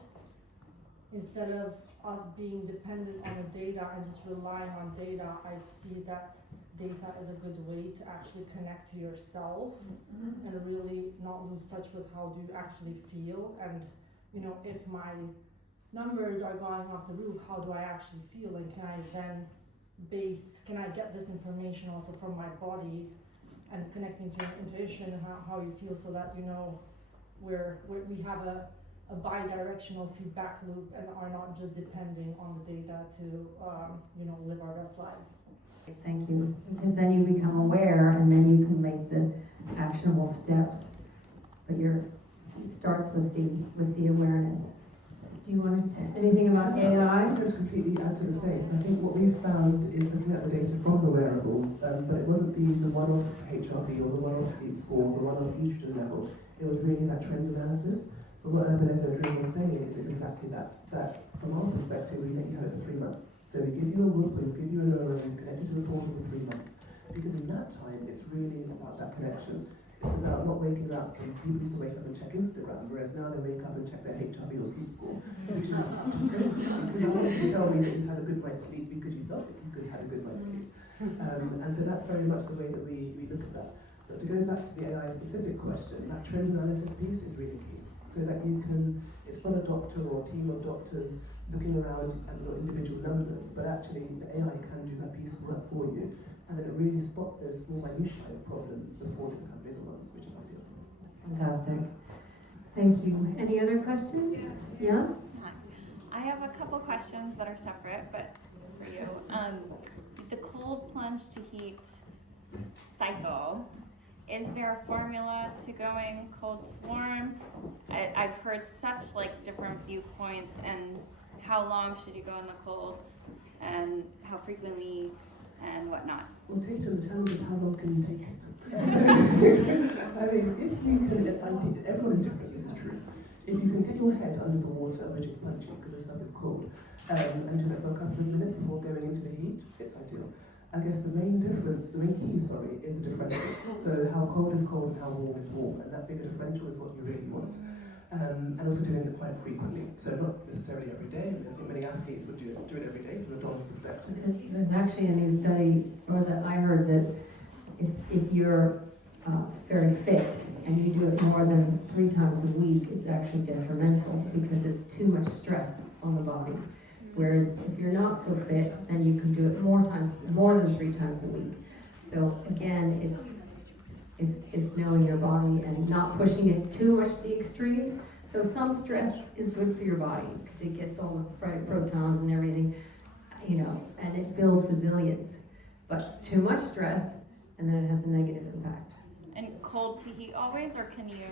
instead of us being dependent on the data and just relying on data, I see that data is a good way to actually connect to yourself and really not lose touch with how do you actually feel. And if my numbers are going off the roof, how do I actually feel? And can I get this information also from my body and connecting to your intuition and how you feel, so that we have a bi-directional feedback loop and are not just depending on the data to live our best lives. Thank you. Because then you become aware, and then you can make the actionable steps. But it starts with the awareness. Do you want to anything about AI? I would completely add to the same. So I think what we've found is looking at the data from the wearables, but it wasn't the one-off HRV or the one-off sleep score, the one-off estrogen level. It was really that trend analysis. But what Beleza was saying is exactly that from our perspective, we let you have it for 3 months. So we give you a whoop, we give you a lower, and connect you to the portal for 3 months. Because in that time, it's really about that connection. It's about not waking up, and people used to wake up and check Instagram, whereas now they wake up and check their HRV or sleep score, which is great, because I wanted you to tell me that you had a good night's sleep because you felt that you could have a good night's sleep. And so that's very much the way that we look at that. But to go back to the AI specific question, that trend analysis piece is really key. So that it's not a doctor or a team of doctors looking around at your individual numbers, but actually the AI can do that piece of work for you, and then it really spots those small minutiae of problems before they become bigger ones, which is ideal. That's fantastic. Thank you. Any other questions? Yeah? I have a couple questions that are separate, but for you. The cold plunge to heat cycle, is there a formula to going cold to warm? I've heard such different viewpoints, and how long should you go in the cold, and how frequently, and whatnot. Well, Tatum, the challenge is how long can you take it? I mean, if you can, everyone is different, this is true. If you can get your head under the water, which is punchy because the stuff is cold, and do it for a couple of minutes before going into the heat, it's ideal. I guess the main key, is the differential. So how cold is cold and how warm is warm, and that bigger differential is what you really want. And also doing it quite frequently. So not necessarily every day, I think many many athletes would do it every day from a Dom's perspective. There's actually a new study, or that I heard, that if you're very fit and you do it more than 3 times a week, it's actually detrimental because it's too much stress on the body. Whereas if you're not so fit, then you can do it more than 3 times a week. So again, it's knowing your body and not pushing it too much to the extremes. So some stress is good for your body because it gets all the right protons and everything, and it builds resilience. But too much stress, and then it has a negative impact. And cold to heat always, or can you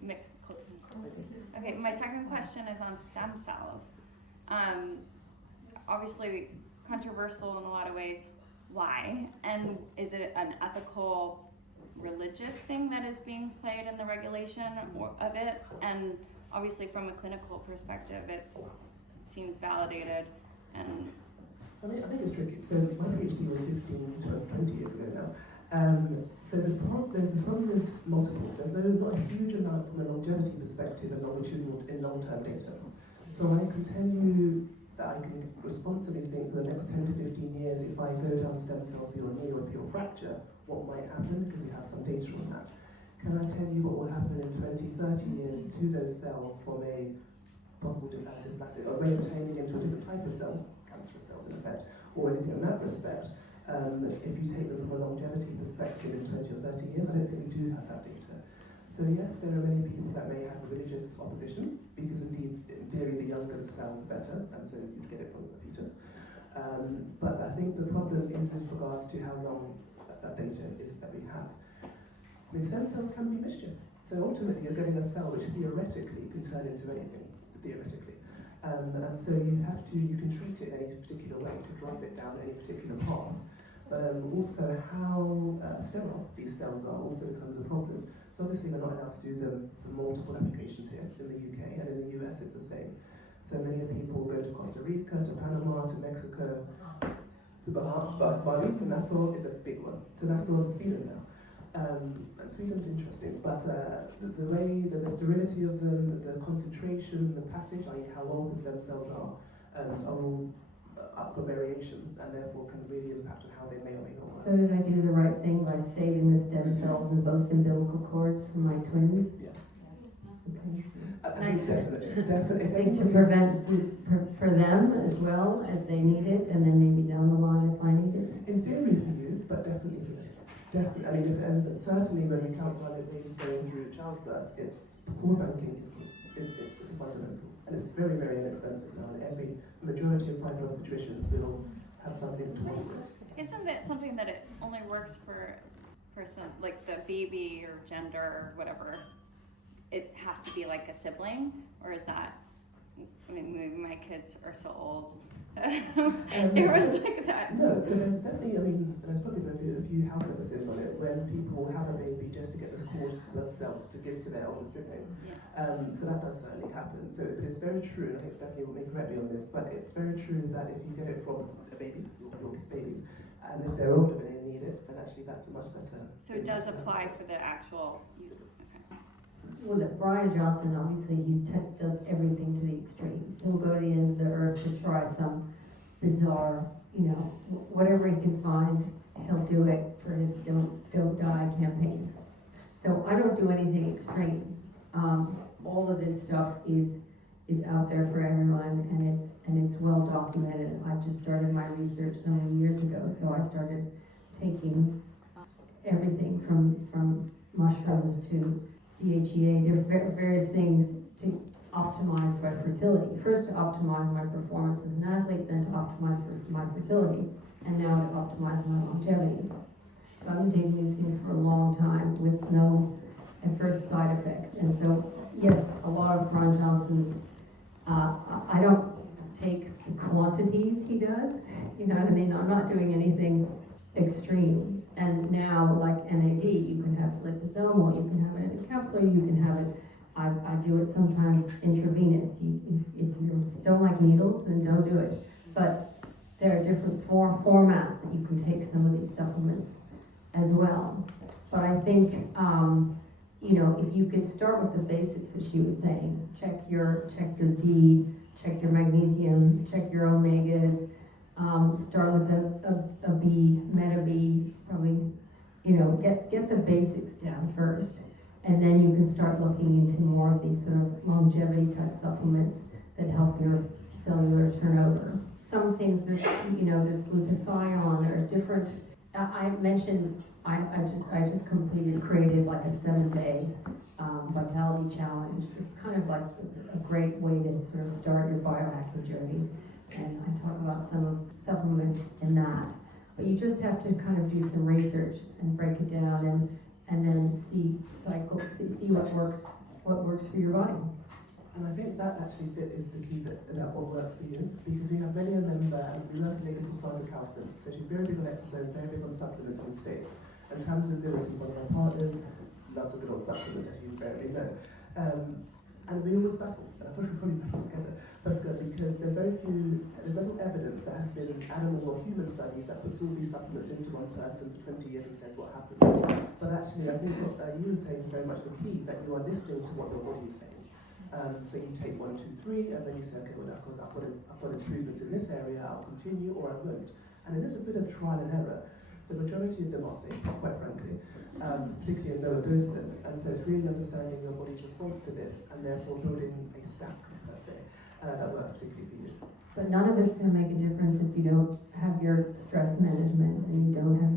mix cold to heat? Okay, my second question is on stem cells. Obviously controversial in a lot of ways. Why? And is it an ethical, religious thing that is being played in the regulation of it? And obviously from a clinical perspective, it seems validated. And I think it's tricky. So my PhD was 20 years ago now. So the problem is multiple. There's not a huge amount from a longevity perspective and longitudinal in long-term data. So I can tell you that I can responsibly think for the next 10 to 15 years, if I go down stem cells for your knee or for your fracture, what might happen, because we have some data on that. Can I tell you what will happen in 20, 30 years to those cells from a possible dysplastic, or turning into a different type of cell, cancerous cells in effect, or anything in that respect? If you take them from a longevity perspective in 20 or 30 years, I don't think we do have that data. So yes, there are many people that may have a religious opposition, because indeed, in theory, the younger the cell, the better, and so you get it from the fetus. But I think the problem is with regards to how long that data is that we have. I mean, stem cells can be mischief. So ultimately, you're getting a cell which theoretically can turn into anything, theoretically. And so you can treat it in any particular way to drive it down any particular path. But also how sterile these cells are also becomes a problem. So obviously we're not allowed to do them for multiple applications here in the UK, and in the US it's the same. So many people go to Costa Rica, to Panama, to Mexico, to Bali, to Nassau is a big one. To Nassau, to Sweden now. And Sweden's interesting, but the way that the sterility of them, the concentration, the passage, i.e. how old the stem cells are all up for variation, and therefore can really impact on how they may or may not work. So did I do the right thing by saving the stem cells in both umbilical cords for my twins? Yeah. Okay. Nice. Definitely. I think to prevent for them as well as they need it, and then maybe down the line if I need it. In theory for you, but definitely for them. Definitely. I mean, and certainly when we counsel other ladies going through childbirth, cord banking is key. It's fundamental, and it's very, very inexpensive now. And majority of private obstetricians will have something towards it. isn't it something that it only works for person, like the baby or gender or whatever? It has to be like a sibling, or is that, I mean, maybe my kids are so old. It was like that. No, so there's definitely, I mean, there's probably a few house episodes on it when people have a baby just to get the cord blood cells to give to their older sibling. Yeah. So that does certainly happen. So it's very true, and I think Stephanie will make correct me on this, but it's very true that if you get it from a baby, your babies, and if they're older and they need it, then actually that's a much better. So it does apply for the actual. Okay. Well, Brian Johnson, obviously, he does everything to the extremes. He'll go to the end of the earth to try some bizarre, whatever he can find, he'll do it for his Don't Die campaign. So I don't do anything extreme. All of this stuff is out there for everyone, and it's well documented. I've just started my research so many years ago, so I started taking everything from mushrooms to DHEA, various things to optimize my fertility. First to optimize my performance as an athlete, then to optimize for my fertility, and now to optimize my longevity. So I've been taking these things for a long time with no adverse side effects. And so, yes, a lot of Brian Johnson's, I don't take the quantities he does, you know what I mean? I'm not doing anything extreme. And now, like NAD, you can have liposomal, you can have it in a capsule, you can have it, I do it sometimes intravenous. If you don't like needles, then don't do it. But there are different formats that you can take some of these supplements as well. But I think, if you could start with the basics, as she was saying, check your D check your magnesium, check your omegas, start with a B, Meta B, it's probably, get the basics down first. And then you can start looking into more of these sort of longevity type supplements that help your cellular turnover. Some things that, there's glutathione, there's different, I mentioned, I just created like a 7-day vitality challenge. It's kind of like a great way to sort of start your biohacking journey. And I talk about some of supplements in that. But you just have to kind of do some research and break it down and then see cycles, see what works for your body. And I think that actually is the key that what works for you, because we have many a member, and we work with a lady called Sandra Kaufman, so she's very big on exercise, very big on supplements in the States. And Tamsin Lewis is one of our partners, loves a good old supplement, as you barely know. And we always battle, and I wish we probably battle together, because there's little evidence that has been animal or human studies that puts all these supplements into one person for 20 years and says what happens. But actually, I think what you were saying is very much the key, that you are listening to what your body is saying. So you take 1, 2, 3, and then you say, okay, well, I've got improvements in this area, I'll continue or I won't. And it is a bit of trial and error. The majority of them are safe, quite frankly, particularly in lower doses. And so it's really understanding your body's response to this, and therefore building a stack, per se, that works particularly for you. But none of it's going to make a difference if you don't have your stress management and you don't have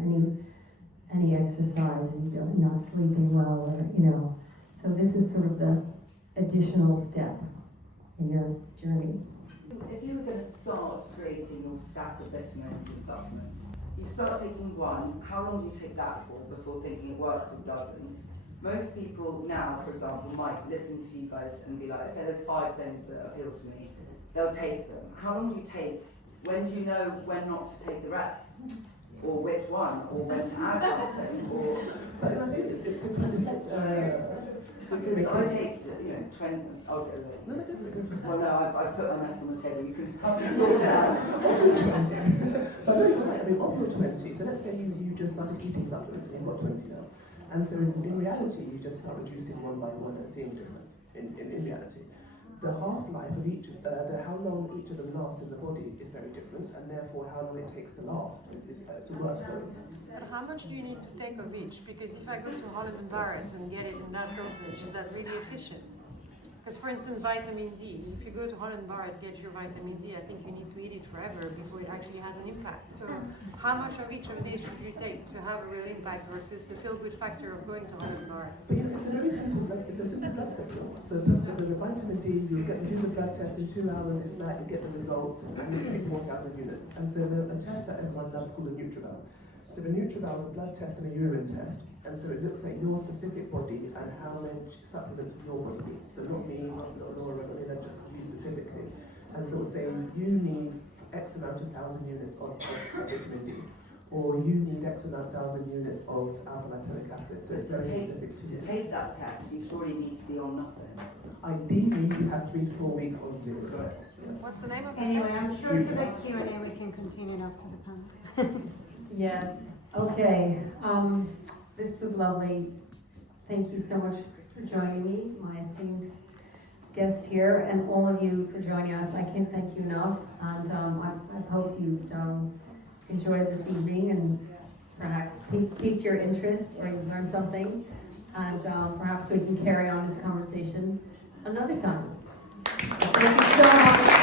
any exercise and you're not sleeping well, or So this is sort of the additional step in your journey. If you were going to start creating your stack of vitamins and supplements, you start taking one, how long do you take that for before thinking it works or doesn't? Most people now, for example, might listen to you guys and be like, okay, there's 5 things that appeal to me. They'll take them. How long do you take? When do you know when not to take the rest? Or which one? Or when to add something? But I think it's because I take, 20, I'll go there. Well, no, I've put my mess on the table, you can help me sort it out. But that's right, I mean, of your 20, so let's say you just started eating supplements and you've got 20 now. And so in reality, you just start reducing one by one and seeing difference in reality. The half-life of how long each of them lasts in the body is very different, and therefore how long it takes to last, to work, sorry. How much do you need to take of each? Because if I go to Holland & Barrett and get it in that dosage, is that really efficient? Because for instance, vitamin D, if you go to Holland & Barrett, get your vitamin D, I think you need to eat it forever before it actually has an impact. So how much of each of these should you take to have a real impact versus the feel-good factor of going to Holland & Barrett? But it's a very simple blood test. So the vitamin D, you do the blood test in 2 hours, if not, you get the results, and you take 4,000 units. And so a test that everyone loves called a NutriVal. So the NutriVal is a blood test and a urine test, and so it looks at your specific body and how much supplements your body needs. So not me, not Laura, but that's just you specifically. And so it'll say you need X amount of 1,000 units of vitamin D, or you need X amount 1,000 units of alpha-lipoic acid. So it's very specific to you. To take that test, you surely need to be on nothing. Ideally, you have 3 to 4 weeks on zero. Correct. What's the name of the Anyway, test? I'm sure for the Q&A we can continue after the panel. Yes. Okay. This was lovely. Thank you so much for joining me, my esteemed guests here, and all of you for joining us. I can't thank you enough, and I hope you've enjoyed this evening and perhaps piqued your interest or you've learned something, and perhaps we can carry on this conversation another time. Thank you so much.